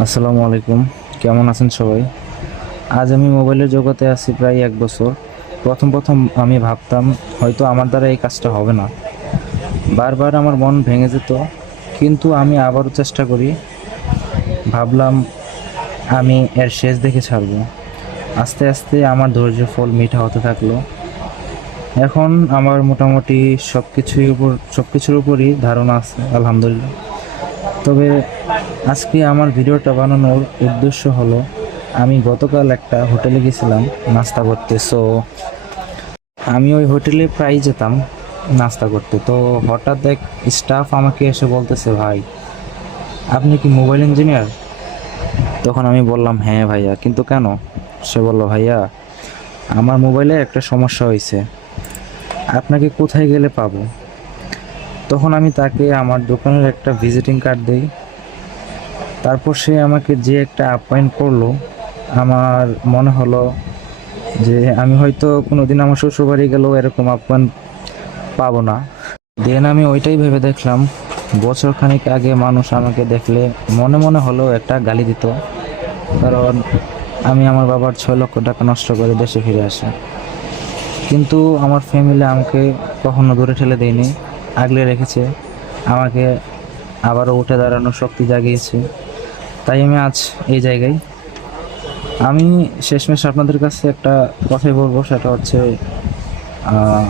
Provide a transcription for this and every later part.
আসসালামু আলাইকুম। কেমন আছেন সবাই? আজ আমি মোবাইলের জগতে আছি প্রায় 1 বছর। প্রথম প্রথম আমি ভাবতাম হয়তো আমার দ্বারা এই কাজটা হবে না। বারবার আমার মন ভেঙে যেত, কিন্তু আমি আবারও চেষ্টা করি। ভাবলাম আমি এর শেষ দেখে ছাড়বো। আস্তে আস্তে আমার ধৈর্যের ফল মিঠা হতে থাকলো। এখন আমার মোটামুটি সব কিছুর উপরই ধারণা আছে, আলহামদুলিল্লাহ। তবে আজকে আমার ভিডিওটা বানানোর উদ্দেশ্য হলো, আমি গতকাল একটা হোটেলে গেছিলাম নাস্তা করতে। আমি ওই হোটেলে প্রায় যেতাম নাস্তা করতে। তো হঠাৎ এক স্টাফ আমাকে এসে বলতেছে, ভাই আপনি কি মোবাইল ইঞ্জিনিয়ার? তখন আমি বললাম, হ্যাঁ ভাইয়া, কিন্তু কেন? সে বলল, ভাইয়া আমার মোবাইলে একটা সমস্যা হয়েছে, আপনাকে কোথায় গেলে পাবো? তখন আমি তাকে আমার দোকানের একটা ভিজিটিং কার্ড দেই। তারপর সে আমাকে যে একটা আপ্যায়ন করলো, আমার মনে হলো যে আমি হয়তো কোনোদিন আমার শ্বশুরবাড়ি গেলেও এরকম আপ্যায়ন পাবো না। দেন আমি ওইটাই ভেবে দেখলাম, বছর খানিক আগে মানুষ আমাকে দেখলে মনে মনে হলেও একটা গালি দিত, কারণ আমি আমার বাবার 6 লক্ষ টাকা নষ্ট করে দেশে ফিরে আসি। কিন্তু আমার ফ্যামিলি আমাকে কখনো দূরে ঠেলে দেয়নি, আগলে রেখেছে, আমাকে আবারও উঠে দাঁড়ানোর শক্তি জাগিয়েছে। তাই আমি আজ এই জায়গায়। আমি শেষমেশ আপনাদের কাছে একটা কথাই বলবো, সেটা হচ্ছে আহ,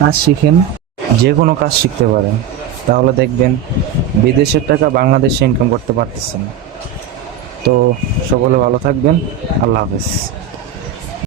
কাজ শিখেন, যে কোনো কাজ শিখতে পারেন, তাহলে দেখবেন বিদেশের টাকা বাংলাদেশে ইনকাম করতে পারতেছেন। তো সকলে ভালো থাকবেন। আল্লাহ হাফেজ।